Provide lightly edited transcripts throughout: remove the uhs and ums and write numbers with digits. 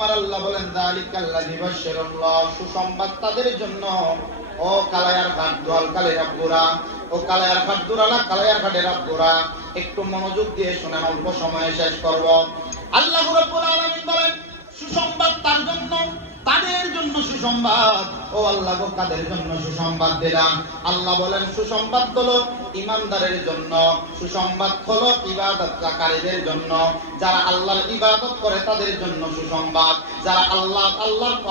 আমার আল্লাহ বলেন যালিকাল্লাযী বাশশারাল্লাহ, সুসংবাদ তাদের জন্য। ও কালায়ার ঘাট দোয়ালকালের আব্বুরা, ও কালায়ার ঘাট দুরালা কালায়ার ঘাটের আব্বুরা, একটু মনোযোগ দিয়ে শুনেন, অল্প সময়ে শেষ করব। আল্লাহ রাব্বুল আলামিন বলেন সুসংবাদ তার জন্য, তাদের জন্য সুসংবাদ। ও আল্লাহ গো, কাদের জন্য সুসংবাদ দিলাম? আল্লাহ বলেন সুসংবাদ হলো ঈমানদারের জন্য, সুসংবাদ হলো ইবাদতকারীদের জন্য। যারা আল্লাহর ইবাদত করে তাদের জন্য সুসংবাদ, যারা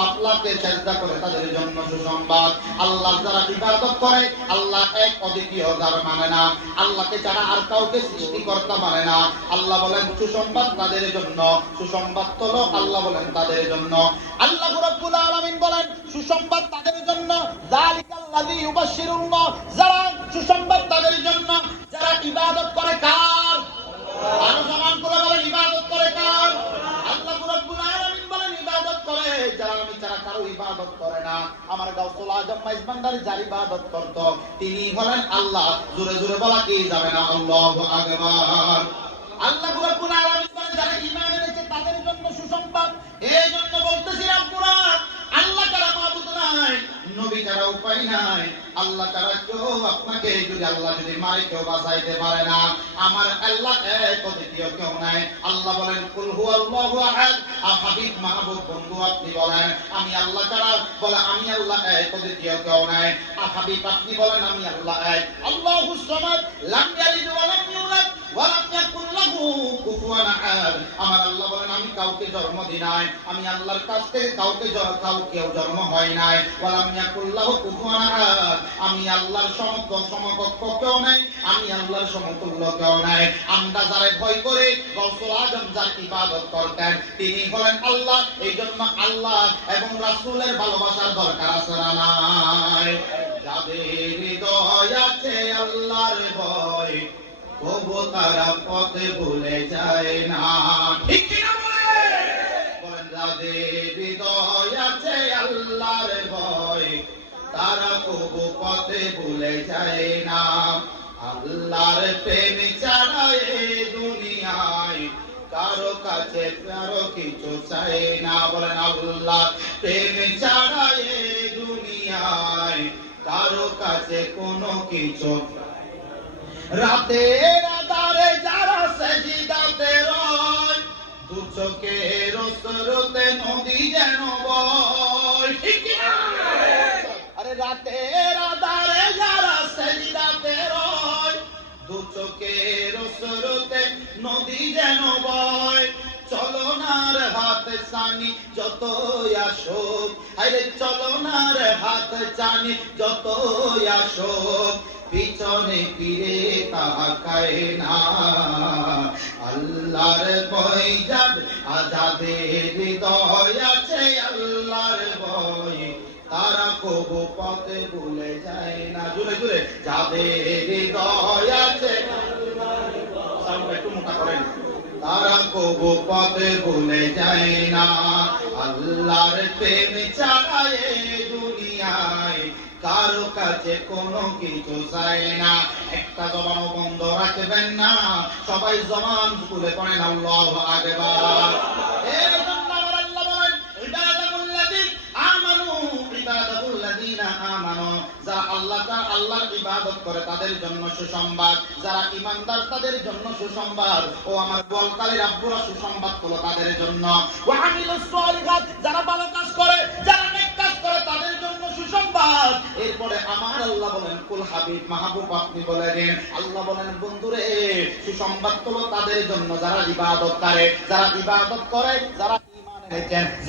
আল্লাহকে সিজদা করে তাদের জন্য সুসংবাদ। আল্লাহ যারা ইবাদত করে, আল্লাহ এক অদ্বিতীয়, যার মানে না, আল্লাহকে ছাড়া আর কাউকে সৃষ্টিকর্তা মানে না, আল্লাহ বলেন সুসংবাদ তাদের জন্য। সুসংবাদ হলো আল্লাহ বলেন তাদের জন্য। আল্লাহ রাব্বুল আলামিন বলেন সুসংবাদ তাদের জন্য, যালিকাল্লাযী ইউবাশশিরুল্লাহ, যারা সুসংবাদ তাদের জন্য যারা ইবাদত করে। কার? আরো সমান করে বলেন ইবাদত করে কার? আল্লাহ রাব্বুল আলামিন বলেন ইবাদত করে যারা, আমি ছাড়া কারো ইবাদত করে না। আমার গাউসুল আজম মাইজ ভান্ডারী যার ইবাদত করত, তিনি হলেন আল্লাহ। জোরে জোরে বলা কি যাবে না? আল্লাহু আকবার। আল্লাহ রাব্বুল আলামিন বলেন যারা ঈমান এনেছে তাদের জন্য সুসংবাদ। এই জন্য বলতেছিলাম কুরআন, আল্লাহ ছাড়া মাবুদ নাই, নবী ছাড়া উপায় নাই, আল্লাহ ছাড়া কেউ আপনাকে যদি মারে কেউ বাঁচাইতে পারে না। আমার আল্লাহ এক, অদ্বিতীয় কেউ নাই। আল্লাহ বলেন কুল হুয়াল্লাহু আহাদ। হাবিব মাহবুব বন্ধু আপনি বলেন আমি আল্লাহ ছাড়া, বলে আমি আল্লাহ এক, অদ্বিতীয় কেউ নাই। হাবিব আপনি বলেন আমি আল্লাহ এক। আল্লাহুস সামাদ, লাম ইয়ালিদ ওয়া লাম ইউলাদ ওয়া লাম ইয়াকুল লাহু কুফুয়ান আহাদ। আমার আল্লাহ বলেন আমি কাউকে জন্ম দিই নাই, আমি আল্লাহর কাছ থেকে কাউকেও জন্ম হয় নাই। ওয়া লাম ইয়াকুল লাহু কুফুয়ান আহাদ, আমি আল্লাহর সমকক্ষ কেউ নাই, আমি আল্লাহর সমতুল্য কেউ নাই। আমরা যারা ভয় করে গাউসুল আজম যার ইবাদত করতেন, তিনি হলেন আল্লাহ। এই জন্য আল্লাহ এবং রাসূলের ভালোবাসার দরকার আছে না নাই? যাদের হৃদয় আছে আল্লাহর ভয়, তবু তারা পথে ভুলে যায় না। ঠিক কি না বলেন? যাদের হৃদয় আছে আল্লাহর ভয়, তারা কবু পথে ভুলে যায় না। আল্লাহর প্রেম ছাড়া এই দুনিয়ায় কারো কাছে কারো কিছু চাই না। বলেন আল্লাহ প্রেম ছাড়া এই দুনিয়ায় কারো কাছে কোনো কিছু। রাতের আধারে যারা সেজদাতে রয়, দু চোখের স্রোতে নদী যেন বয়। ঠিক না? আরে রাতের আধারে যারা সেজদাতে রয়, দু চোখের স্রোতে নদী যেন বয়। চলনার হাত চানি যতই আসুক, আরে চলনার হাত চানি যতই আসুক, পিছনে ফিরে তাকায় না। আল্লাহর ভয় যাদের হৃদয় আছে আল্লাহর ভয়, তারা কবু পথে ভুলে যায় না। জুড়ে জুড়ে যাদের হৃদয় আছে একটু মোটা করেন, তারা কবু পথে ভুলে যায় না। আল্লাহর প্রেম ছাড়া এই দুনিয়ায় কারো কাছে কোনো কিছু চাই না। একটা জবানও বন্ধ রাখবেন না, সবাই জবান খুলে পড়েন আল্লাহু আকবার। এই জন্য আমার আল্লাহ বলেন ইবাদাতুল্লাযীনা আমানু, যারা আল্লাহর ইবাদত করে তাদের জন্য সুসংবাদ, যারা ঈমানদার তাদের জন্য সুসংবাদ। ও আমার বলকালের আব্বুরা, সুসংবাদ হলো তাদের জন্য। ওয়া আমিলুস সালিহাত, যারা ভালো কাজ করে, যারা নেক কাজ করে তাদের জন্য সুসংবাদ। এরপরে আমার আল্লাহ বলেন কুল হাবিব মাহবুব আপনি বলেন, আল্লাহ বলেন বন্ধুরে সুসংবাদ হলো তাদের জন্য যারা ইবাদত করে, যারা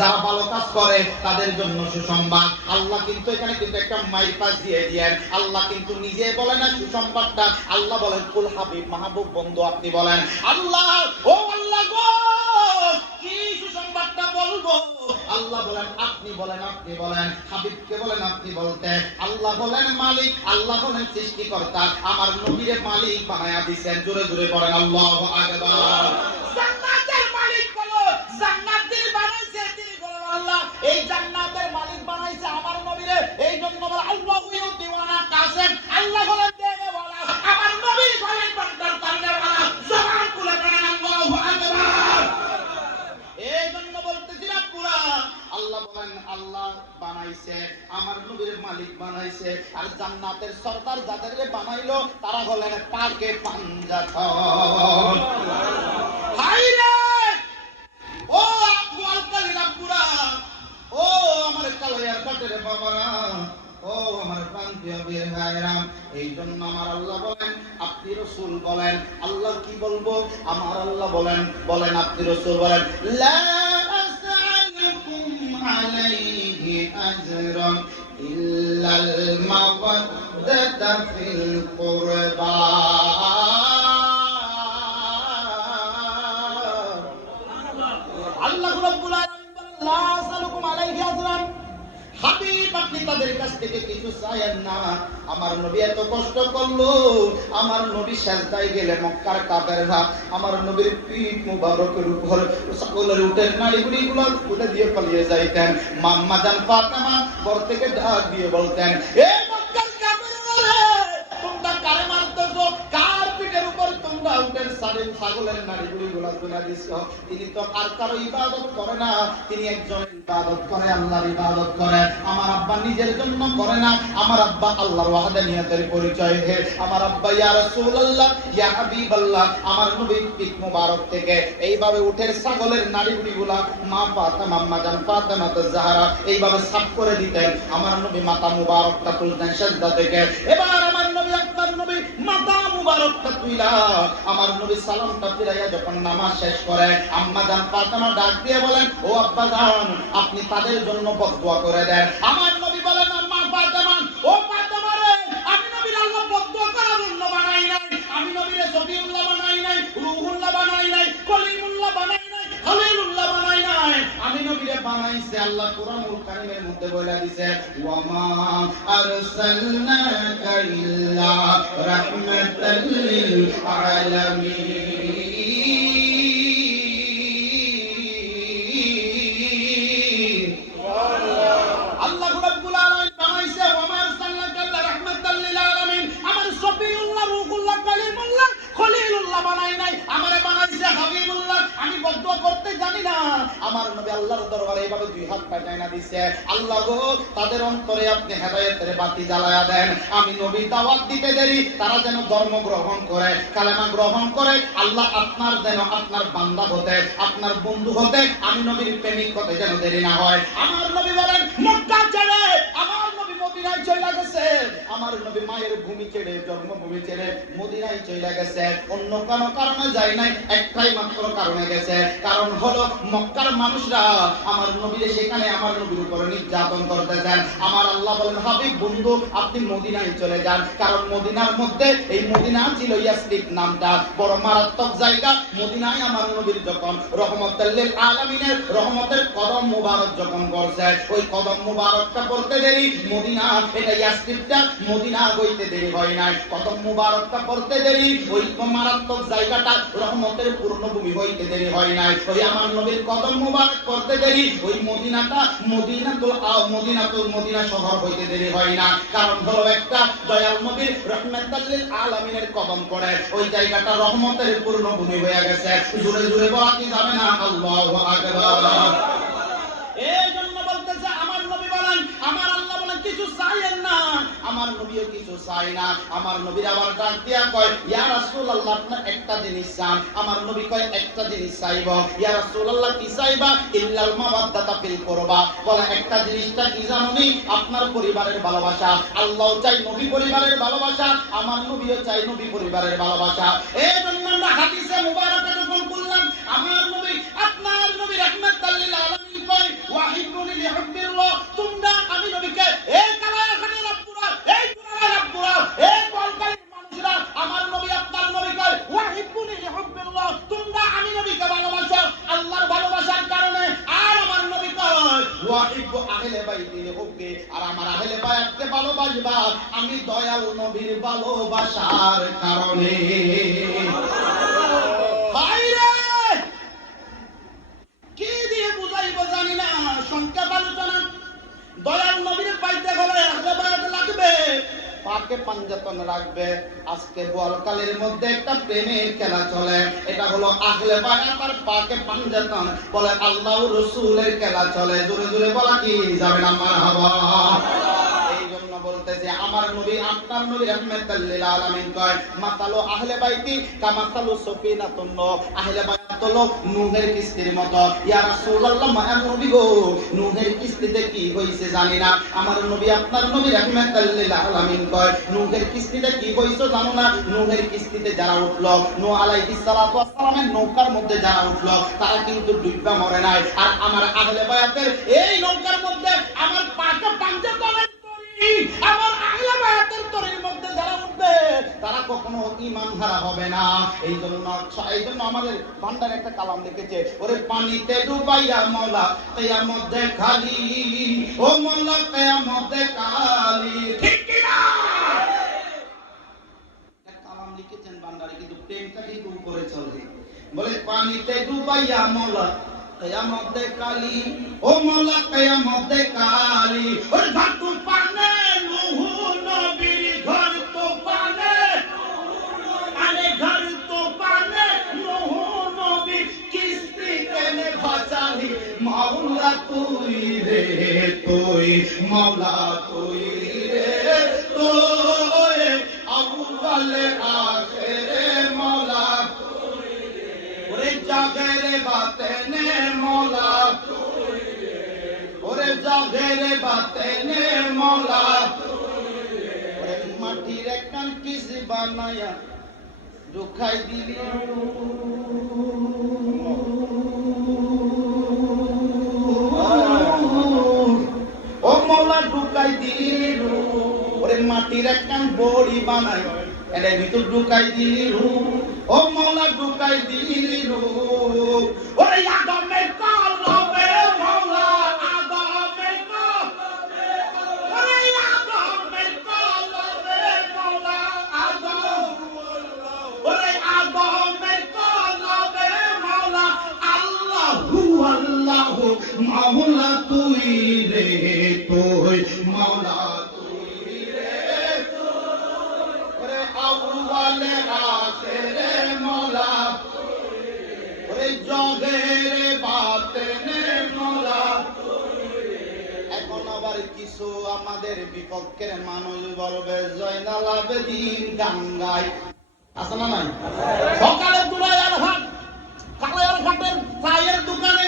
যারা ভালো কাজ করে তাদের জন্য সুসংবাদ। আল্লাহ কিন্তু এখানে একটা মাইল পাস দিয়ে দিয়েন। আল্লাহ কিন্তু নিজে বলে না সুসংবাদটা, আল্লাহ বলেন কুল হাবিব মাহবুব বন্ধু আপনি বলেন আল্লাহ, ও আল্লাহ গো কি সুসংবাদটা বলবো? আল্লাহ বলেন আপনি বলেন, হাবিবকে বলেন আপনি বলতে। আল্লাহ বলেন মালিক, আল্লাহ বলেন সৃষ্টিকর্তা, আমার নবীরে মালিক বানায়া দিবেন। জোরে জোরে বলেন আল্লাহু আকবার। জান্নাতের মালিক বলো, জান্নাতের বানাইছে তিনি, বলেন আল্লাহ এই জান্নাতের মালিক বানাইছে আমার নবীরে। এই জন্য বলে আল্লাহু ইউতিওয়ানা কাসেম, আল্লাহ বলেন দেবে বলা, আমার নবী বলেন বন্টন করবে বলা। জবান খুলে বলেন আল্লাহু আকবার। এই জন্য বলতেছিলাম পুরা আল্লাহ বলেন আল্লাহ বানাইছে, আমার নবীর মালিক বানাইছে। আর জান্নাতের সরদার যাদের বানাইলো তারা হলেন পাকে পাঞ্জাতন। হায়রে ও আকুয়াল কালিরা পুরা, ও আমার কালাইয়ার কাটের বাবারা, ও আমার প্রান্তীয় বীর ভাইরা, এই জন্য আমার আল্লাহ বলেন, আপনি রাসূল বলেন, আল্লাহ কি বলবো? আমার আল্লাহ বলেন আপনি রাসূল বলেন, লা আসআলুকুম আলাইহি আজরান ইল্লাল মাওয়াদ্দাতা ফিল কুরবা। আল্লাহ রাব্বুল আলামিন বলেন, লা আসআলুকুম আলাইহি আজরান, হাবিব আপনি তাদের কাছ থেকে কিছু চাইেন না। আমার নবী এত কষ্ট করলো, আমার নবী সিজদায় গেলে মক্কার কাফেররা আমার নবীর পিঠ মুবারকের উপর সকলের উটের নাড়িগুড়িগুলো তুলে দিয়ে পালিয়ে যাইতেন। মাম্মা জান ফাতেমা ঘর থেকে ডাক দিয়ে বলতেন, এ মক্কার কাফেররা, তোমরা কারে মারতেছো? কার পিঠের উপর তোমরা উটের ছাগলের নাড়িগুড়িগুলো তুলে দিছো? তিনি তো আর কারো ইবাদত করে না, তিনি একজন ইবাদত করে, আল্লাহর ইবাদত করে। আমার আব্বা নিজের জন্য করে না, আমার আব্বা আল্লাহর ওয়াহদানিয়তের পরিচয় দেয়। আমার আব্বা ইয়া রাসূলুল্লাহ, ইয়া হাবিবাল্লাহ, আমার নবীর পিঠ মুবারক থেকে এইভাবে উটের ছাগলের নাড়িগুড়িগুলা মা ফাতেমা, আম্মা জান ফাতেমা জাহরা এইভাবে সাফ করে দিতেন। আমার নবী মাথা মুবারকটা তুলতেন সিজদা থেকে। এবার আমার নবী, আপনার নবী মাথা মুবারকটা তুইলা আমার নবী সালামটা ফিরাইয়া যখন নামাজ শেষ করে, আম্মা জান ফাতেমা ডাক দিয়ে বলেন, ও আব্বা জান, আপনি তাদের জন্য বদদুয়া করে দেন। আমার নবী বলেন, আম্মা ফাতেমা, ও ফাতেমা রে, আমি নবীর আল্লাহ বদদুয়া করার জন্য বানাই নাই, আমি নবীরে সফিউল্লাহ বানাই নাই, রূহুল্লাহ বানাই নাই, কলিমুল্লাহ বানাই নাই, খলিলুল্লাহ বানাই নাই, আমি নবীরে বানাইছে আল্লাহ কুরআনুল কারীমের মধ্যে বলে দিয়েছে, ওয়া মা আরসালনাকা ইল্লা রাহমাতাল লিল আলামিন। আল্লাহ রাব্বুল আলামিন বানাইছে, ওয়া মা আরসালনাকা ইল্লা রাহমাতাল লিল আলামিন। আমার সফিউল্লাহ, রূহুল্লাহ, কালিমুল্লাহ, খলিলুল্লাহ বানাই নাই, আমারে বানাইছে হাবিবুল্লাহ। আমি বদদুয়া করতে জানি না। আমার নবী আল্লাহর দরবারে এইভাবে দুই হাত পাঠায় না দিছে, আল্লাহ গো, তাদের অন্তরে আপনি হেদায়েতের বাতি জ্বালায়া দেন। আমি নবী দাওয়াত দিতে দেরি, তারা যেন ধর্ম গ্রহণ করে, কালেমা গ্রহণ করে। আল্লাহ আপনার যেন আপনার বান্দা হতে, আপনার বন্ধু হতে, আমি নবীর প্রেমিক হতে যেন দেরি না হয়। আমার নবী বলেন, মক্কা ছেড়ে আমার নবী মদিনায় চলে গেছে। আমার নবী মায়ের ভূমি ছেড়ে, জন্মভূমি ছেড়ে মদিনায় চলে গেছে। অন্য কোনো কারণে যায় নাই, একটাই মাত্র কারণে গেছে, কারণ হলো মক্কার মানুষরা আমার নবীরে সেখানে আমার নবীর উপর নির্যাতন করতেছেন। আমার আল্লাহ বলেন, হাবিব বন্ধু, আপনি মদিনায় চলে যান, কারণ মদিনার মধ্যে, এই মদিনা ছিল ইয়াসরিব নামটা, বড় মারাত্মক জায়গা। মদিনায় আমার নবীর যখন রহমতুল লিল আলামিনের রহমতের কদম মুবারক যখন পড়ছে, ওই কদম মুবারকটা পড়তে দেরি, মদিনা, এটা ইয়াসরিবটা মদিনা হইতে দেরি হয় নাই, কদম মুবারকটা পড়তে দেরি, ওই মারাত্মক জায়গাটা রহমতের পূর্ণভূমি হইতে দেরি হয় নাই। ওই আমার নবীর কদম মুবারক পড়তে দেরি, ওই মদিনাটা মদিনা শহর হইতে দেরি হয় না, কারণ হলো একটা দয়াল নবীর রহমাতুল লিল আলামিনের কদম পড়ে, ওই জায়গাটা রহমতের পূর্ণভূমি হয়ে গেছে। জোরে জোরে বলা কি যাবে না? আল্লাহু আকবার। এই জন্য বলতেছে, আমার নবী বলেন, আমার আল্লাহ বলেন, কিছু চাইেন না, আমার নবীও কিছু চাই না। আমার নবীর আবার ডাক দিয়া কয়, ইয়া রাসূলুল্লাহ, আপনার একটা জিনিস চান? আমার নবী কয়, একটা জিনিস চাইব। ইয়া রাসূলুল্লাহ, কি চাইবা? ইল্লাল মাওয়াদ্দাতা ফিল কুরবা। বলে, একটা জিনিসটা কি জানেননি? আপনার পরিবারের ভালোবাসা। আল্লাহও চাই নবী পরিবারের ভালোবাসা, আমার নবীও চাই নবী পরিবারের ভালোবাসা। এই জন্য আমরা হাদিসে মুবারাকা যখন বললাম, আমার নবী, আপনার নবী রাহমাতুল লিল আলামিন কয়, ওয়াহিবুনি লিহুব্বিল্লাহ, তোমরা আমি নবীকে, এই কালাখানের রাব্বুরা, এই কুরআনের রাব্বুরা, এই কলকালির মানুষরা, আমার নবী আপনার নবী কয়, ওয়াহিবুনি লিহুব্বিল্লাহ, তোমরা আমি নবীকে ভালোবাসো আল্লাহর ভালোবাসার কারণে। আর আমার নবী কয়, ওয়াহিবু আহলে বাইতি লিহুব্বি, আর আমার আহলে বাইতকে ভালোবাসবা আমি দয়াল নবীর ভালোবাসার কারণে। কি দিয়ে বুঝাইব জানি না, সংক্ষেপ আলোচনা। দয়াল নবীর পাইতে গেলে আহলে বাইত লাগবে, পাকে পাঞ্জাতন রাখবে। আজকে বোয়ালকালীর মধ্যে একটা প্রেমের খেলা চলে, এটা হলো আহলে বায়াত আর পাকে পাঞ্জাতন, বলে আল্লাহ রাসূলের খেলা চলে। জোরে জোরে বলা কি যাবে না মারহাবা। এই জন্য বলতেছে আমার নবী আপনার নবী রাহমাতাল লিল আলামিন কয় মাতালু আহলে বাইতি কামাতালু সফিনাতুন নূহ, আহলে বায়াত হলো নূহের কিস্তির মতো। ইয়া রাসূলুল্লাহ মায়া নবী গো, নূহের কিস্তিতে কি হইছে জানি না। আমার নবী আপনার নবী রাহমাতাল লিল আলামিন কয় নূহের কিস্তিতে কি হইছে জানো না? নূহের কিস্তিতে যারা উঠলো, নূহ আলাইহিস সালাতু ওয়াস সালামের নৌকার মধ্যে যারা উঠলো তারা কিন্তু ডুববা মরে নাই। আর আমার আহলে বায়াতের এই নৌকার মধ্যে আমার পাকে পাঞ্জাতনের আমার আহলে বায়াতের তরির মধ্যে যারা উঠবে তারা কখনো ঈমান হারা হবে না। এই জন্য আমাদের ভান্ডারে একটা কালাম লিখেছে, ওরে পানিতে ডুবাইয়া মওলা কিয়ামত দেখালি, ও মওলা কিয়ামত দেখালি। ঠিক কি না? একটা কালাম লিখেছেন ভান্ডারে, কিন্তু প্রেমটা কিন্তু উপরে চলে। বলে পানিতে ডুবাইয়া মওলা কিয়ামত দেখালি, ও মওলা কিয়ামত দেখালি। ওরে ঘর তো পানে নূহ নবীর ঘর তো পানে, আরে ঘর তো পানে নূহ নবীর কিস্তি কেনে ভাসালি। মাওলা তুই রে তুই, মাওলা তুই রে তুই, আউয়ালে আখিরে মাওলা ওরে জাগেরে বাতেনে মওলা, ওরে জাগেরে বাতেনে মওলা। ওরে মাটির একখান কিস বানায়া ঢুকাই দিলি, ও মওলা ঢুকাই দিলি। ওরে মাটির একখান বড়ি বানাই এর ভিতর ঢুকাই দিলি, ও মওলা ঢুকাই দিলি। ওরে আদমের কলবে মওলা, আদমের কলবে, ওরে আদমের কলবে মওলা, আদম, ওরে আদমের কলবে মওলা। আল্লাহু আল্লাহু মাওলা তুই রে তুই, মাওলা তুই রে তুই, ওরে আউয়ালে আখিরে মওলা, ওরে জগেরে বাতেনে মওলা। এখন আবার কিছু আমাদের বিপক্ষের মানুষ বলবে জয়নাল আবেদিন গাঙ্গায় আছে না নাই? সকালে দুলাইয়ার হাট, কালাইয়ার ঘাটের চায়ের দোকানে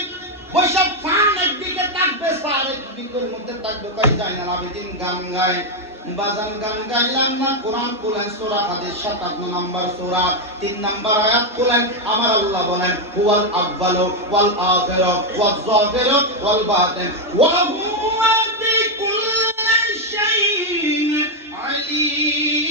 বৈশাখ ফান একদিকে থাকবে, সার একদিকের মধ্যে থাকবে কই জয়নাল আবেদিন গান গায়। বাজান গান গাইলাম না, কোরআন খুলেন সূরা হাদিস 57 নম্বর সূরা 3 নম্বর আয়াত খুলেন। আমার আল্লাহ বলেন হুয়াল আউয়ালু ওয়াল আখিরু ওয়াজ যাহিরু ওয়াল বাতিন ওয়া হুয়া বিকুল্লি শাইইন আলীম।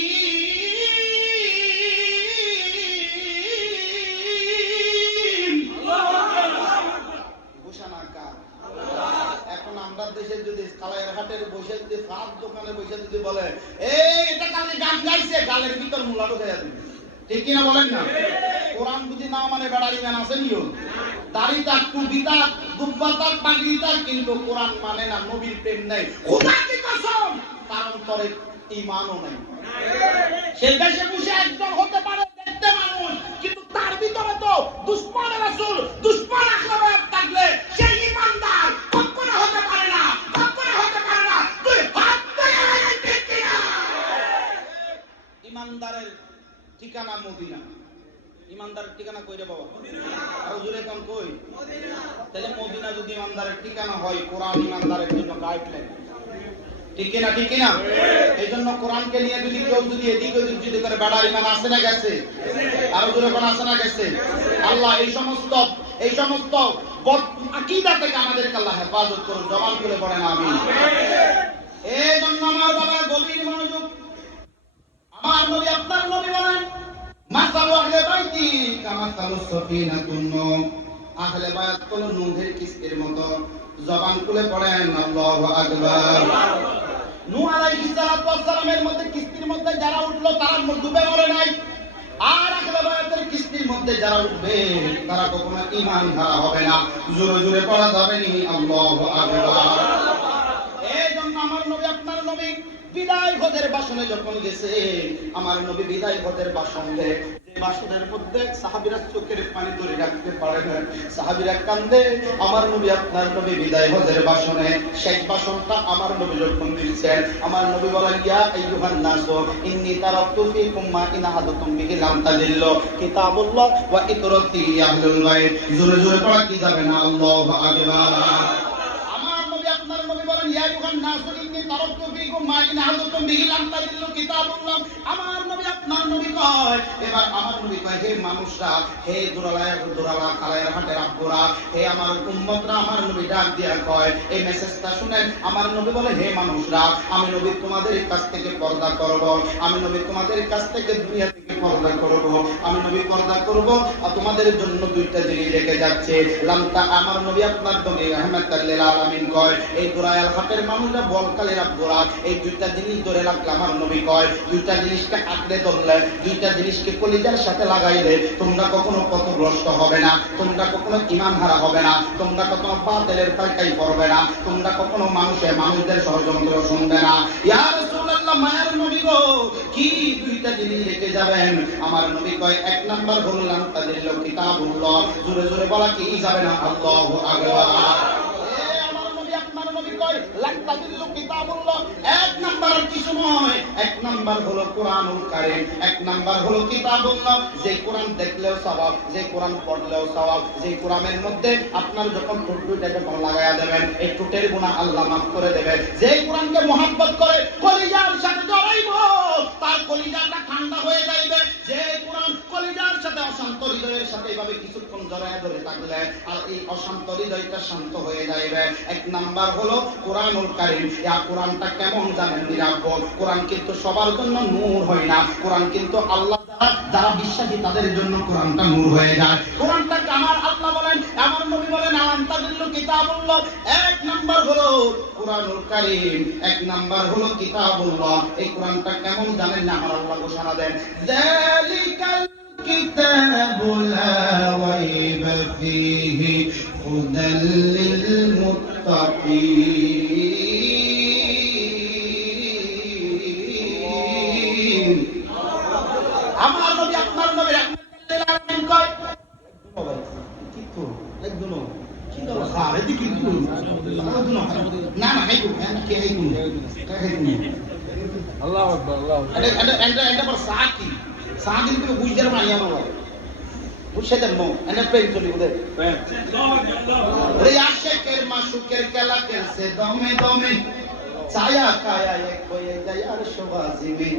ঘোষণা কার? এখন আমরা দেশে যদি কালাইয়ার হাটের বসে যদি ফাঁক দোকানে বসে যদি বলে এই এটা কালে গান গাইছে, গালের ভিতর মুলা ঢুকে যাবে। ঠিক কিনা বলেন না? কোরআন বুঝি না মানে বেড়ারি গান আছে নিও, দাড়ি তাক, টুপি তাক, দুব্বা তাক, পাগড়ি তাক, কিন্তু কোরআন মানে না, নবীর প্রেম নাই। খোদা কি কসম, তার অন্তরে ঈমানও নাই। সে দেশে বসে একজন হতে পারে দেখতে মানুষ, কিন্তু তার ভিতরে তো দুশমন রাসূল, দুশমন আখলাক থাকলে সে ঈমানদার কখনো হতে পারে না, কখনো হতে পারে না। তুই হাত তুলে বলেন ঠিক কিনা? ঈমানদারের ঠিকানা মদিনা। ঈমানদারের ঠিকানা কই রে বাবা? আর জোরে কোন কই? মদিনা। তাহলে মদিনা যদি ঈমানদারের ঠিকানা হয়, কোরআন ঈমানদারের জন্য গাইডলাইন। ঠিক কিনা? ঠিক কিনা? এই জন্য কোরআনকে নিয়ে যদি কেউ যদি এদিক ওদিক যদি করে বাড়া ঈমান আসে না গেছে? আর জোরে কোন আসে না গেছে? আল্লাহ এই সমস্ত বদ আকীদা থেকে আমাদেরকে আল্লাহ হেফাজত করুন। জবান খুলে পড়েন আমিন। এই জন্য আমার বাবা গভীর মনোযোগ। আমার নবী আপনার নবী বলেন মাসালু আহলে বাইতি কামাসালু সফিনাতুন নূহ, আহলে বায়াত হলো নূহের কিস্তির মতো। জবান খুলে পড়েন আল্লাহু আকবার। নূহ আলাইহিস সালাতু ওয়াস সালামের মধ্যে কিস্তির মধ্যে যারা উঠলো তারা ডুবে মরে নাই। আর আহলে বায়াতের কিস্তির মধ্যে যারা উঠবে তারা কখনো ঈমান হারা হবে না। জোরে জোরে পড়া যাবে নি আল্লাহু আকবার। এই জন্য আমার নবী আপনার নবী বিদায় হজের বাসনে যখন গেছে, আমার নবী বিদায় হজের বাসন দেয়, যে বাসনের মধ্যে সাহাবীরা চোখের পানি ধরে রাখতে পারে না, সাহাবীরা কান্দে। আমার নবী আপনার নবী বিদায় হজের বাসনে শেষ বাসনটা আমার নবী যখন দিয়েছেন, আমার নবী বলেন, ইয়া আইয়ুহান নাস ইন্নী তারাকতু ফীকুম মা ইন আহাদাতুম বিহি লাম তাদিল্লু কিতাবুল্লাহ ওয়া ইতরাতি আহলুল বাইত। জোরে জোরে পড়া কি যাবে না? আল্লাহু আকবার। আমার নবী আপনার নবী বলেন, ইয়া আইয়ুহান নাস ইন্নী তারাকতু ফীকুম মা ইন আহাদাতুম বিহি লাম তাদিল্লু কিতাবুল্লাহ। আমার নবী আপনার নবী কয়, এবার আমার নবী কয়, হে মানুষরা, হে দুরালা কালায়ার হাটের আব্বুরা, হে আমার উম্মতরা, আমার নবী ডাক দিয়া কয়, এই মেসেজটা শুনেন। আমার নবী বলে, হে মানুষরা, আমি নবী তোমাদের কাছ থেকে পর্দা করব, আমি নবী তোমাদের কাছ থেকে দুনিয়া থেকে পর্দা করব, আমি নবী পর্দা করব। আর তোমাদের জন্য দুইটা জিনিস রেখে যাচ্ছে লামতা। আমার নবী আপনার নবী রাহমাতাল লিল আলামিন কয়, এই দুরায়াল হাটের মানুষরা বলকালের আব্বুরা, এই দুইটা জিনিস ধরে রাখলে আমার নবী কয়, দুইটা জিনিসকে আঁকড়ে ধরলে, দুইটা জিনিসকে কলিজার সাথে লাগাইলে তোমরা কখনো পথভ্রষ্ট হবে না, তোমরা কখনো ঈমান হারা হবে না, তোমরা কখনো বাতিলের তারকাই করবে না, তোমরা কখনো মানুষদের ষড়যন্ত্র শুনবে না। ইয়া রাসূলুল্লাহ, মায়ের নবী গো, কি দুইটা জিনিস রেখে যাবেন? আমার নবী কয়, এক নাম্বার হলো লাম তাদিল্লু কিতাবুল্লাহ। জোরে জোরে বলা কি যাবে না? আল্লাহু আকবার। এক নাম্বার কিছু নয়, এক নাম্বার হলো কোরআনুল কারীম, এক নাম্বার হলো কিতাবুল্লাহ। যে কোরআন দেখলেও সওয়াব, যে কোরআন পড়লেও সওয়াব, যে কোরআনের মধ্যে আপনার যখন টুটুটা যখন লাগায়া দেবেন, এই টুটের গুনাহ আল্লাহ মাফ করে দেবে। যে কোরআনকে মহব্বত করে কলিজার সাথে জড়াইবো, তার কলিজাটা ঠান্ডা হয়ে যাবে। যে কোরআন কলিজার সাথে অশান্ত হৃদয়ের সাথে এভাবে কিছুক্ষণ জড়ায়া ধরে থাকলে আর এই অশান্ত হৃদয়টা শান্ত হয়ে যাবে। এক নাম্বার হলো কোরআনুল কারীম। এই কোরআনটা কেমন জানেন? নিরাপদ। কোরআন কিন্তু সবার জন্য নূর হয় না, কোরআন কিন্তু আল্লাহ যারা বিশ্বাসী তাদের জন্য কোরআনটা নূর হয়ে যায়। কোরআনটা আমার আল্লাহ বলেন, আমার নবী বলেন, আনতাদিল্লু কিতাবুল্লাহ। এক নাম্বার হলো কোরআনুল কারীম, এক নাম্বার হলো কিতাবুল্লাহ। এই কোরআনটা কেমন জানেন না? আমার আল্লাহ ঘোষণা দেন, যালিকাল কিতাবু লা রাইবা ফীহি হুদাল লিল মুত্তাকিন। আমার নবী আপনার নবী রাহমাতুল্লাহ আলাইহি কয়, কি তো একদম কি দল খারে দি কি তো না না হাইকু না কি হাইকু আল্লাহু আকবার আল্লাহু এটা পর সাকি সাকি তো বুঝার মাইয়া নয়, বুঝছে দেন নো এনে প্রেম চলি ওদের রে আশিকের মাসুকের খেলা খেলছে দমে দমে, ছায়া কায়া এক হয়ে যায় আর সবাজিমে।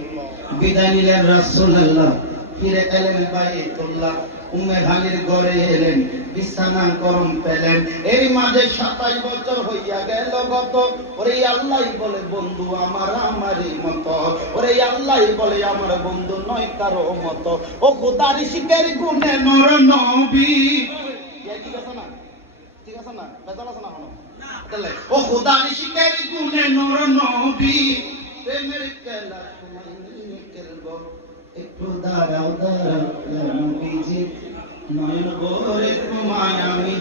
বিদায় নিলেন রাসূলুল্লাহ, ফিরে এলেন বাইতুল্লাহ, উম্মে হানির ঘরে এলেন, বিছানা গরম পেলেন। এই মাঝে 27 বছর হইয়া গেল গত। ওরে আল্লাহই বলে বন্ধু আমার আমারই মতো, ওরে আল্লাহই বলে আমার বন্ধু নয় কারো মতো। ও খোদার শিকের গুণে নর নবী, ঠিক আছে না? ঠিক আছে না? বেজাল আছে না? তাহলে ও খোদার শিকের গুণে নর নবী, প্রেমের খেলা তোমায় নিয়ে খেলবো, একটু দাঁড়াও দাঁড়াও নবীজি, নয়ন ভরে তোমায় আমি,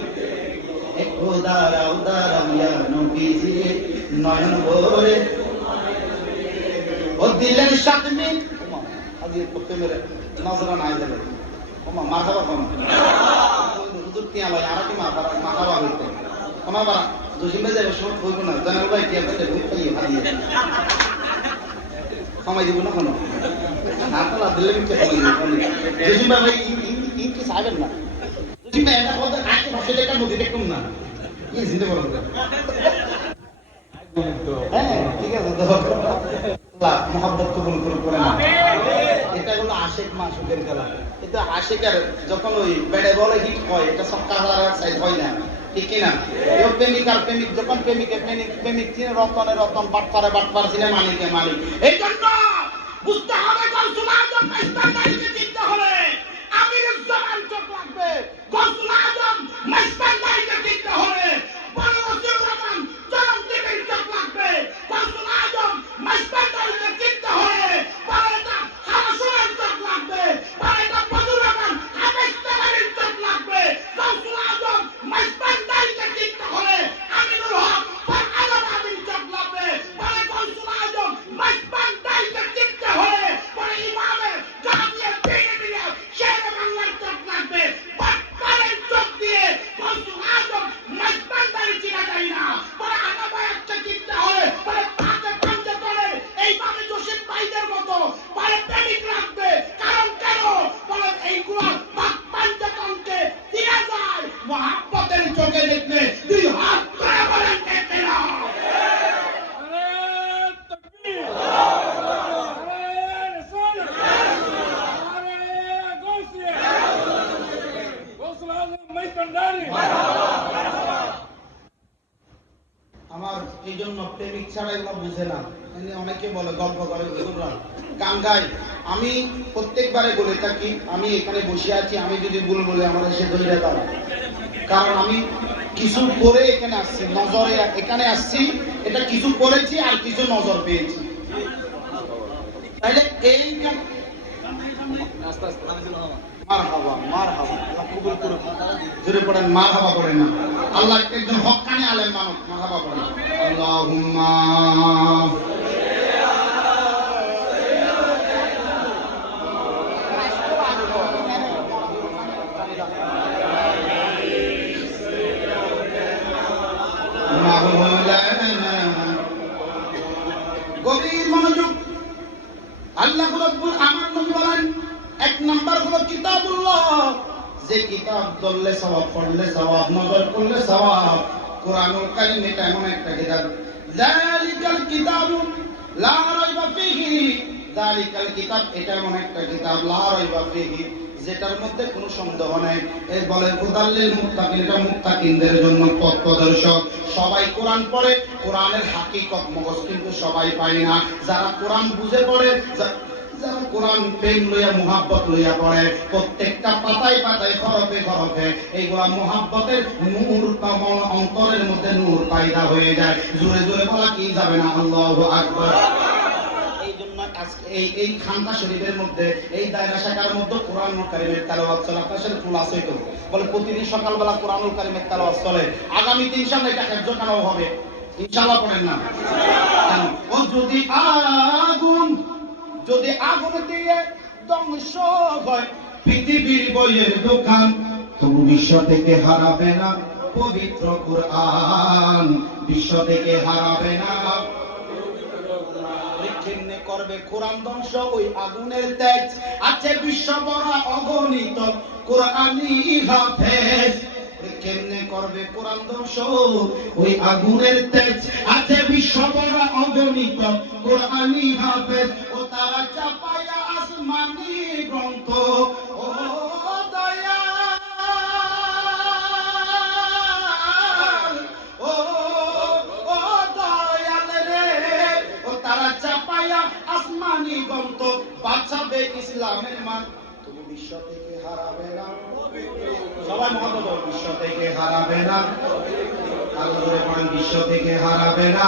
একটু দাঁড়াও দাঁড়াও নবীজি, নয়ন ভরে। ও দিলের সাথে মিল আজ তো প্রেমের নজরা নাই দেবে ওমা মারহাবা কোন হুজুর তিয়া ভাই আর কি মারহাবা হইতে কোনা বারা দুজিমে যাবে শর্ট হইব না জানাল ভাই কি আপনাদের হইতাই হাদিয়ে কমাই দিব না কোনো নাতলা দিলে কি দুজিমে ভাই কি সাইবেন না দুজিমে এটা বলতে আজকে ভাষা লেখা নদী দেখুন না কি জিন্দে বলেন হ্যাঁ ঠিক আছে তো আল্লাহ মোহাব্বত কবুল করে না। এটা হলো আশিক মাসুকের খেলা। এটা আশিকের যখন ওই বেড়ে বলে হিট হয়, এটা সব কালার সাইজ হয় না, ঠিক কিনা? কেউ প্রেমিক আর প্রেমিক যখন প্রেমিকে প্রেমিক চিনে রতনে রতন, বাটপারে বাটপার চিনে মানিকে মানিক। এই জন্য বুঝতে হবে গৌসুল আজম মাইস্তানদারিকে চিনতে হবে। আমিরুল জামান চোখ লাগবে, গৌসুল আজম মাইস্তানদারিকে চিনতে হবে। বড় ওসির রহমান জনম দেবের চোখ লাগবে, গৌসুল আজম মাইস্তানদারিকে চিনতে হবে। বড়টা হারাসুরের চোখ লাগবে, বড়টা বদুর রহমান হামেস্তানের চোখ লাগবে। গৌসুল আজম মাইস্তানদারিকে চিনতে হবে। আমিনুল হক আলম আমিন চোখ লাগবে, বড় গৌসুল আজম আমার এই জন্য প্রেমিক ছাড়া এগুলো বুঝে না। অনেকে বলে গল্প করে গান গাই। আমি প্রত্যেকবারে বলে থাকি, আমি এখানে বসে আছি, আমি যদি ভুল বলে আমার এসে ধরে দাও, কারণ আমি কিছু করে এখানে আসছি, নজরে এখানে আসছি, এটা কিছু করেছি আর কিছু নজর পেয়েছি। তাইলে এই মারহাবা মারহাবা আল্লাহ কবুল করুক। জোরে পড়েন মারহাবা পড়েন না। আল্লাহ একজন হক্কানি আলেম মানুষ, মারহাবা পড়েন। আল্লাহুম্মা গভীর মনোযোগ। আল্লাহ রাব্বুল আমার নবী বলেন, এক নাম্বার হলো কিতাবুল্লাহ, যে কিতাব ধরলে সওয়াব, পড়লে সওয়াব, নজর করলে সওয়াব। কোরআনুল কারীম এটা এমন একটা কিতাব, যালিকাল কিতাবু লা রাইবা ফীহি, যালিকাল কিতাব এটা এমন একটা কিতাব, লা রাইবা ফীহি, যেটার মধ্যে কোনো সন্দেহ নাই। এই বলে হুদাল্লিল মুত্তাকিন, এটা মুত্তাকিনদের জন্য পথ প্রদর্শক। সবাই কোরআন পড়ে, কোরআনের হাকিকত মগজ কিন্তু সবাই পায় না। যারা কোরআন বুঝে পড়ে, যারা কোরআন প্রেম লইয়া মুহাব্বত লইয়া পড়ে, প্রত্যেকটা পাতায় পাতায় হরফে হরফে এইগুলা মুহাব্বতের নূর অন্তরের মধ্যে নূর পয়দা হয়ে যায়। জোরে জোরে বলা কি যাবে না? আল্লাহু আকবার। এই খানকা শরীফের মধ্যে, এই দায়রা শাখার মধ্যে কোরআনুল কারীমের তেলাওয়াত চলে। আপনার সাথে ফুল আছে তো বলে প্রতিদিন সকালবেলা কোরআনুল কারীমের তেলাওয়াত চলে। আগামী 3 সালে এটা কার্যকর হবে ইনশাআল্লাহ। পড়েন না? ও যদি আগুন দিয়ে ধ্বংস হয় পৃথিবীর বইয়ের দোকান, তবু বিশ্ব থেকে হারাবে না পবিত্র কোরআন, বিশ্ব থেকে হারাবে না। কেমনে করবে কোরআন ধ্বংস? ওই আগুনের তেজ আছে বিশ্ব ভরা অগণিত কোরআনী হাফেজ। কেমনে করবে কোরআন ধ্বংস? ওই আগুনের তেজ আছে বিশ্ব ভরা অগণিত কোরআনী হাফেজ। ও তারা চাপায়া আসমানি গ্রন্থ, ও দয়াল, ও দয়াল রে, ও তারা চাপায়া আসমানি গ্রন্থ বাঁচাবে ইসলামের মান, তবু বিশ্ব থেকে হারাবে না। সবাই মহাবত বিশ্ব থেকে হারাবে না। বিশ্ব থেকে হারাবে না।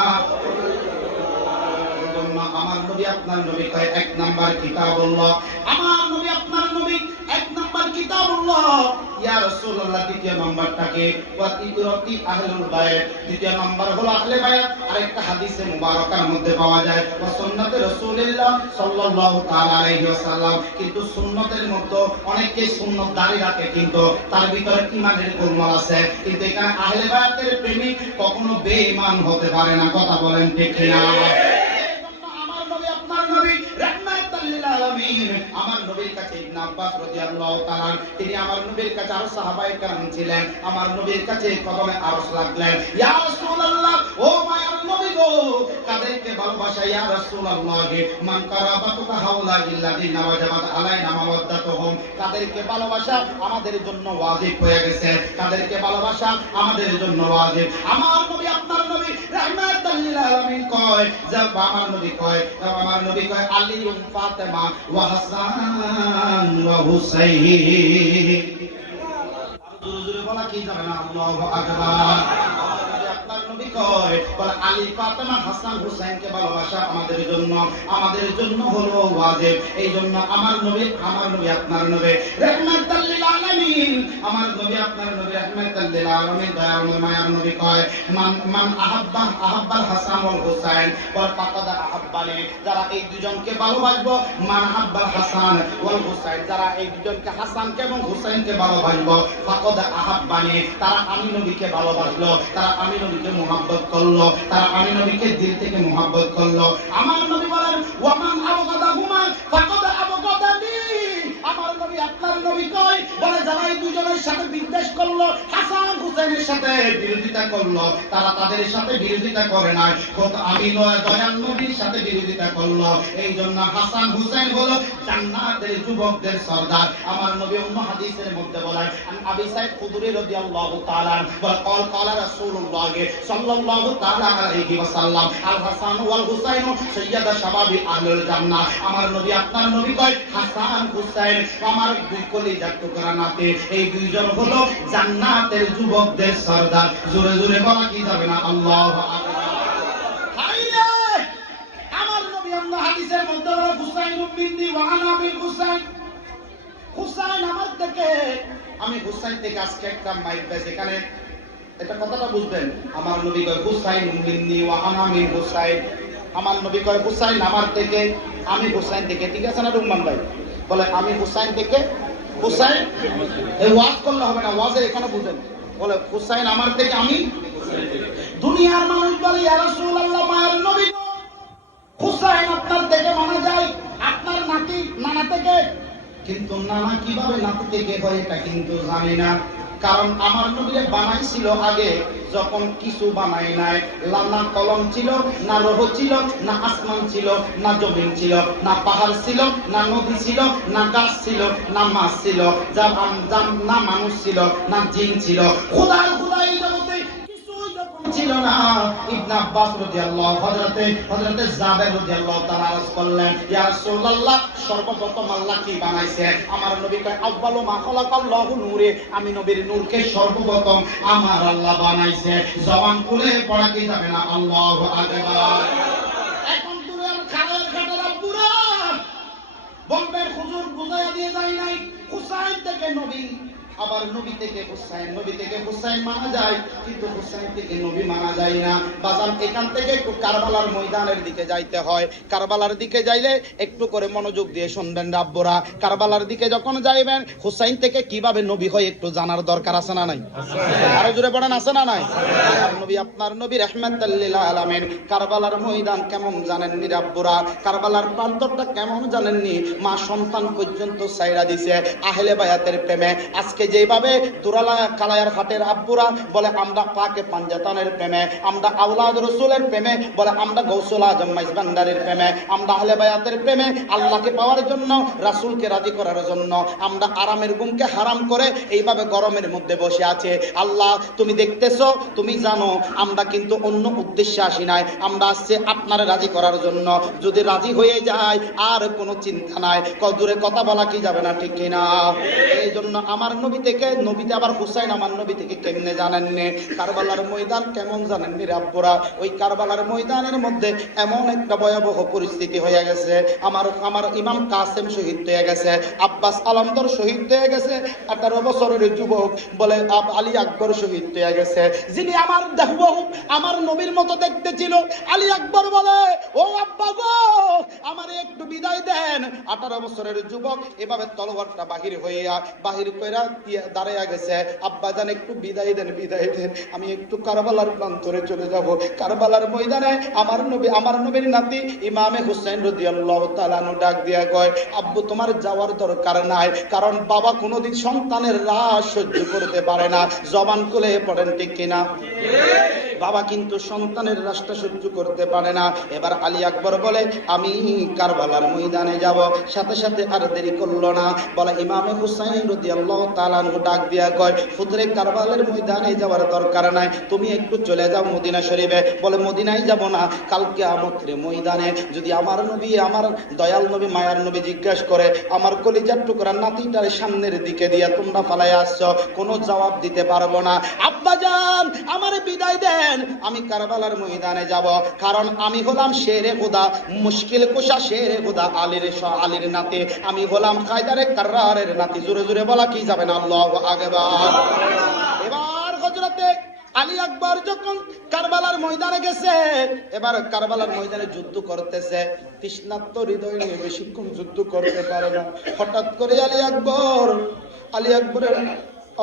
আমার নবী আপনার নবী কয়, এক নাম্বার কিতাবুল্লাহ। আমার নবী আপনার নবী এক নাম্বার কিতাবুল্লাহ। ইয়া রাসূলুল্লাহ দ্বিতীয় নাম্বারটাকে ওয়া তিকরাতি আহলুল বায়াত, দ্বিতীয় নাম্বার হলো আহলে বায়াত। আরেকটা হাদিসে মুবারাকার মধ্যে পাওয়া যায় ওয়া সুন্নাতে রাসূলুল্লাহ সাল্লাল্লাহু তাআলা আলাইহি ওয়াসাল্লাম। কিন্তু সুন্নতের মধ্যে অনেকে সুন্নত দাঁড়ি রাখে, কিন্তু তার ভিতরে ঈমানের গোলমাল আছে। কিন্তু এখানে আহলে বায়াতের প্রেমিক কখনো বেঈমান হতে পারে না। কথা বলেন ঠিক কিনা? আমার নবীর কাছে ইবনে আব্বাস রাদিয়াল্লাহু তাআলা, তিনি আমার নবীর কাছে আরো সাহাবায়ে কেরাম ছিলেন, আমার নবীর কাছে কদমে আরজ লাগলেন, ইয়া রাসূলুল্লাহ, ও মায়ার নবী গো, কাদেরকে ভালোবাসা ইয়া রাসূলুল্লাহ, মান কারাবাতুকা হাওলা ইল্লাযিনা ওয়াজাবাত আলাইনা মাওয়াদ্দাতুহুম, কাদেরকে ভালোবাসা আমাদের জন্য ওয়াজিব হয়ে গেছে, কাদেরকে ভালোবাসা আমাদের জন্য ওয়াজিব। আমার নবী আপনার নবী রাহমাতুল লিল আলামিন কয়, যে আমার নবী কয়, আলী ও ফাতেমা ওয়া হাসান ওয়া হুসাইন। জোরে বলা কি যাবে না? আল্লাহু আকবার। আপনার নবী কয়, বলে আলী ফাতেমা হাসান হুসাইনকে ভালোবাসা আমাদের জন্য হলো ওয়াজিব। এই জন্য আমার নবী আপনার নবী রাহমাতুল লিল আলামিন, আমার নবী আপনার নবী রাহমাতুল লিল আলামিন, দয়াময় মায়ার নবী কয়, মান আহাব্বাল হাসান ওয়াল হুসাইন ওয়া ফাকাদ আহাব্বানি, যারা এই দুজনকে ভালোবাসবো, মান আহাব্বাল হাসান ওয়াল হুসাইন, যারা এই দুজনকে হাসানকে এবং হুসাইনকে ভালোবাসবো, ফাকাদ আহাব্বানি, তারা আমি নবীকে ভালোবাসলো, তারা আমি নবীকে মুহাব্বত করলো, তারা আমি নবীকে দিল থেকে মুহাব্বত করলো। আমার নবী বলেন, ওয়া মান আবগাদাহুমা ফাকাদ আবগাদানি, আমার নবী আপনার নবী কয় বলে যারা এই দুজনের সাথে বিদ্বেষ করলো, হাসান হুসাইনের সাথে বিরোধিতা করলো, তারা তাদের সাথে বিরোধিতা করে না, খোদ আমি দয়াল নবীর সাথে বিরোধিতা করলো। এই জন্য হাসান হুসাইন হলো জান্নাতের যুবকদের সর্দার। আমার নবী অন্য হাদিসের মধ্যে বলেন, আবি সাইদ খুদরি রাদিয়াল্লাহু তাআলা বলে قال رسول الله صلى الله تعالى عليه وسلم আল হাসান ওয়াল হুসাইন সাইয়্যিদ শাবাবি আহলুল জান্নাহ। আমার নবী আপনার নবী কয় হাসান হুসাইন আমার দুই কলিজার টুকরা নাতি, এই দুইজন হলো জান্নাতের যুবকদের সর্দার। জোরে জোরে বলা কি যাবে না আল্লাহু আকবার। হায়রে আমার নবী অন্য হাদিসের মধ্যে বলে হুসাইন বিনতি ওয়া আনা বিল হুসাইন, হুসাইন আমার থেকে, আমি হুসাইন থেকে আজকে একটা মাইল পেয়েছি। এখানে এটা কথাটা বুঝবেন, আমার নবী কয় হুসাইন মিন্নি ওয়া আনা মিন হুসাইন, আমার নবী কয় হুসাইন আমার থেকে, আমি হুসাইন থেকে। ঠিক আছে না রুম্মান ভাই? বলে আমি হুসাইন থেকে, হুসাইন এই ওয়াজ করলে হবে না, ওয়াজে এখানে বুঝেন, বলে হুসাইন আমার থেকে, আমি দুনিয়ার মানুষ বলে ইয়া রাসূলুল্লাহ মায়ের নবী হুসাইন আপনার থেকে মানা যায়, আপনার নাতি নানা থেকে, কিন্তু নানা কিভাবে নাতি থেকে হয় এটা কিন্তু জানি না। কারণ আমার নবীরে বানাইছিল আগে যখন কিছু বানাই নাই, না কলম ছিল, না রহ ছিল, না আসমান ছিল, না জমিন ছিল, না পাহাড় ছিল, না নদী ছিল, না গাছ ছিল, না মাছ ছিল, না মানুষ ছিল, না জিন ছিল, খোদার খোদাই জগতে কিছুই যখন ছিল না। ইবনে আব্বাস রাদিয়াল্লাহু হযরতে জাবের রাদিয়াল্লাহু তাআলা আরজ করলেন, ইয়া রাসূলুল্লাহ সর্বপ্রথম আল্লাহ কি বানাইছে? আমার নবী কয় আউয়ালু মা খালাকাল্লাহু নূরে, আমি নবীর নূরকে সর্বপ্রথম আমার আল্লাহ বানাইছে। জবান খুলে পড়া কি যাবে না আল্লাহু আকবার। এখন দুনিয়ার খালের ঘাটেরা পুরা বলবে হুজুর বুঝাইয়া দিয়ে যায় নাই, হুসাইন থেকে নবী, আবার নবী থেকে হুসাইন, নবী থেকে হুসাইন মানা যায়, কিন্তু হুসাইন থেকে নবী মানা যায় না। বাজান এখান থেকে একটু কারবালার ময়দানের দিকে যাইতে হয়। কারবালার দিকে যাইলে একটু করে মনোযোগ দিয়ে শুনবেন রাব্বুরা, কারবালার দিকে যখন যাইবেন হুসাইন থেকে কিভাবে নবী হয় একটু জানার দরকার আছে না নাই? আরো জোরে পড়েন, আছে না নাই? আমার নবী আপনার নবী রাহমাতাল লিল আলামিন কারবালার ময়দান কেমন জানেননি রাব্বুরা? কারবালার প্রান্তরটা কেমন জানেননি? মা সন্তান পর্যন্ত ছাইরা দিছে আহলে বায়াতের প্রেমে। আজকে যেভাবে দুরালা কালায়ার হাটের আব্বুরা বলে আমরা পাকে পাঞ্জাতানের প্রেমে, আমরা আওলাদ রাসূলের প্রেমে, বলে আমরা গৌসুল আজম মাইজবান্ডারের প্রেমে, আমরা আহলে বায়াতের প্রেমে, আল্লাহকে পাওয়ার জন্য, রাসূলকে রাজি করার জন্য আমরা আরামের ঘুমকে হারাম করে এইভাবে গরমের মধ্যে বসে আছে। আল্লাহ তুমি দেখতেছো, তুমি জানো আমরা কিন্তু অন্য উদ্দেশ্যে আসি নাই, আমরা আসছে আপনারে রাজি করার জন্য। যদি রাজি হয়ে যায় আর কোনো চিন্তা নাই। কদূরে কথা বলা কি যাবে না, ঠিক কিনা? এই জন্য আমার নবী থেকে, নবীতে আবার হুসাইন আমার নবী থেকে কেমনে জানেননি? কারবালার ময়দান কেমন জানেননি রাব্বুরা? ওই কারবালার ময়দানের মধ্যে এমন একটা ভয়াবহ পরিস্থিতি হয়ে গেছে, আমার ইমাম কাসেম শহীদ হয়ে গেছে, আব্বাস আলমদর শহীদ হয়ে গেছে, 18 বছরের যুবক বলে আলী আকবর শহীদ হয়ে গেছে, যিনি আমার দেহবহু আমার নবীর মতো দেখতে ছিল। আলী আকবর বলে ও আব্বা গো আমারে একটু বিদায় দেন। 18 বছরের যুবক এভাবে তলোয়ারটা বাহির কইরা দাঁড়াইয়া গেছে, আব্বা জান একটু বিদায় দেন, বিদায় দেন, আমি একটু কারবালার প্রান্তরে চলে যাব। কারবালার ময়দানে আমার নবীর নাতি ইমামে হুসাইন রাদিয়াল্লাহু তাআলা ডাক দিয়া কয়, আব্বু তোমার যাওয়ার দরকার নাই, কারণ বাবা কোনোদিন সন্তানের রাগ সহ্য করতে পারে না। জবান খুলে পড়েন, ঠিক কিনা? বাবা কিন্তু সন্তানের রাস্তা সহ্য করতে পারে না। এবার আলী আকবর বলে আমি কারবালার ময়দানে যাব। সাথে সাথে আর দেরি করলো না, বলে ইমামে হুসাইন রাদিয়াল্লাহু তাআলা ডাক দিয়া কয়, ফুতরে কারবালার ময়দানে যাওয়ার দরকার নাই, তুমি একটু চলে যাও মদিনা শরীফে। বলে মদিনায় যাব না, কাল কিয়ামতের ময়দানে যদি আমার নবী, আমার দয়াল নবী, মায়ার নবী জিজ্ঞাসা করে আমার কলিজার টুকরা নাতিটার সামনের দিকে দিয়া তোমরা পালাইয়া আসছো, কোনো জবাব দিতে পারবো না। আব্বা জান আমারে বিদায় দেন, আমি কারবালার ময়দানে যাব, কারণ আমি হলাম শেরে খোদা, মুশকিল কুশা শেরে খোদা, আলীর নাতি, আমি হলাম কায়দারে কাররারের নাতি। জোরে জোরে বলা কি যাবে না আল্লাহু আকবার। এবার হযরতে আলী আকবর যখন কারবালার ময়দানে গেছে, এবার কারবালার ময়দানে যুদ্ধ করতেছে, তৃষ্ণার্ত হৃদয় নিয়ে বেশিক্ষণ যুদ্ধ করতে পারে না। হঠাৎ করে আলী আকবরের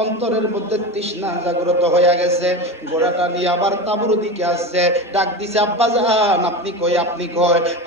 অন্তরের মধ্যে তৃষ্ণা জাগ্রত হয়ে গেছে, ঘোড়াটা নিয়ে আবার তাবুর দিকে আসছে, ডাক দিছে আব্বা জান আপনি কই,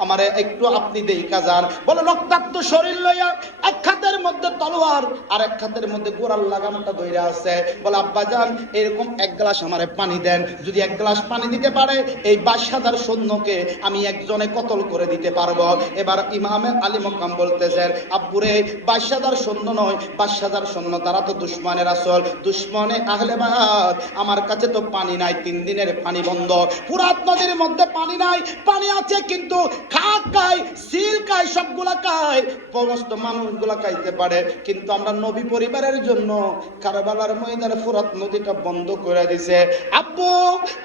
আমারে একটু আপনি দেইকা যান। বলে রক্তাক্ত শরীর লইয়া এক হাতে হাতের মধ্যে তলোয়ার আর এক হাতের মধ্যে গোড়ার লাগামটা ধরে আছে। বলে আব্বাজান এরকম এক গ্লাস আমারে পানি দেন, যদি এক গ্লাস পানি দিতে পারে এই 22,000 সৈন্যকে আমি একজনে কতল করে দিতে পারবো। এবার ইমামে আলী মক্কাম বলতেছেন আব্বুরে 22,000 সৈন্য নয়, 22,000 সৈন্য তারা তো দুশমনের আসল, দুশমনে আহলে বায়াত। আমার কাছে তো পানি নাই, 3 দিনের পানি বন্ধ। ফুরাত নদীর মধ্যে পানি নাই, পানি আছে কিন্তু খাক খায়, সিল খায়, সবগুলা খায়, সমস্ত মানুষগুলা খাইতে পারে, কিন্তু আমরা নবী পরিবারের জন্য কারবালার ময়দানে ফুরাত নদীটা বন্ধ করে দিছে। আব্বু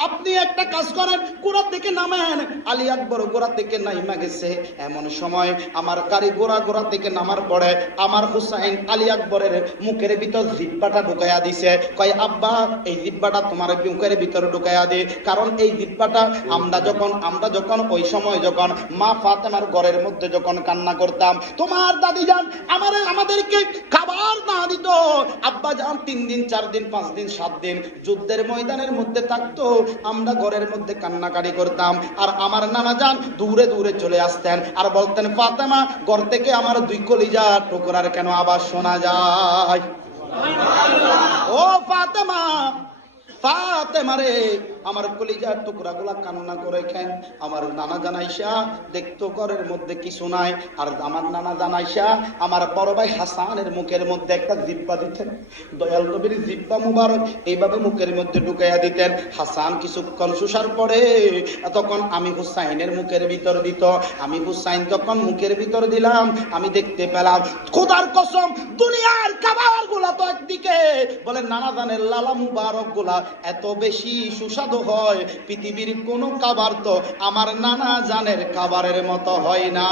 আপনি একটা কাজ করেন, গোড়া থেকে নামেন। আলী আকবর গোড়া থেকে নাইমা গেছে। এমন সময় আমার গাড়ি গোড়া থেকে নামার পরে আমার হুসাইন আলী আকবরের মুখের ভিতর জিব্বাটা ঢুকাইয়া দিছে। কয় আব্বা এই জিব্বাটা তোমার মুখের ভিতরে ঢুকাইয়া দে, কারণ এই জিব্বাটা আমরা যখন ওই সময় যখন মা ফাতেমার ঘরের মধ্যে যখন কান্না করতাম, তোমার দাদি যান আমাদেরকে খাবার না দিত, আব্বা যান 3 দিন 4 দিন 5 দিন 7 দিন যুদ্ধের ময়দানের মধ্যে থাকতো, আমরা ঘরের মধ্যে কান্নাকাটি করতাম, আর আমার নানা যান দূরে দূরে চলে আসতেন আর বলতেন ফাতেমা ঘর থেকে আমার 2 কলিজা টুকরার কেন আওয়াজ শোনা যায়। ও ফাতেমা, ফাতেমা রে আমার কলিজার টুকরাগুলা কান্না করে কেন? আমার নানা জানাইশা দেখতো ঘরের মধ্যে কিছু নাই, আর আমার নানা জানাইশা আমার বড় ভাই হাসানের মুখের মধ্যে একটা জিব্বা দিতেন, দয়াল নবীর জিব্বা মুবারক এইভাবে মুখের মধ্যে ঢুকাইয়া দিতেন। হাসান কিছুক্ষণ শুষার পরে তখন আমি হুসাইনের মুখের ভিতর দিত, আমি হুসাইন যখন মুখের ভিতর দিলাম আমি দেখতে পেলাম খোদার কসম দুনিয়ার খাবার গুলা তো একদিকে, বলে নানা জানের লালা মুবারক গুলা এত বেশি সুস্বাদু হয়, পৃথিবীর কোন খাবার তো আমার নানা জানের খাবারের মতো হয় না।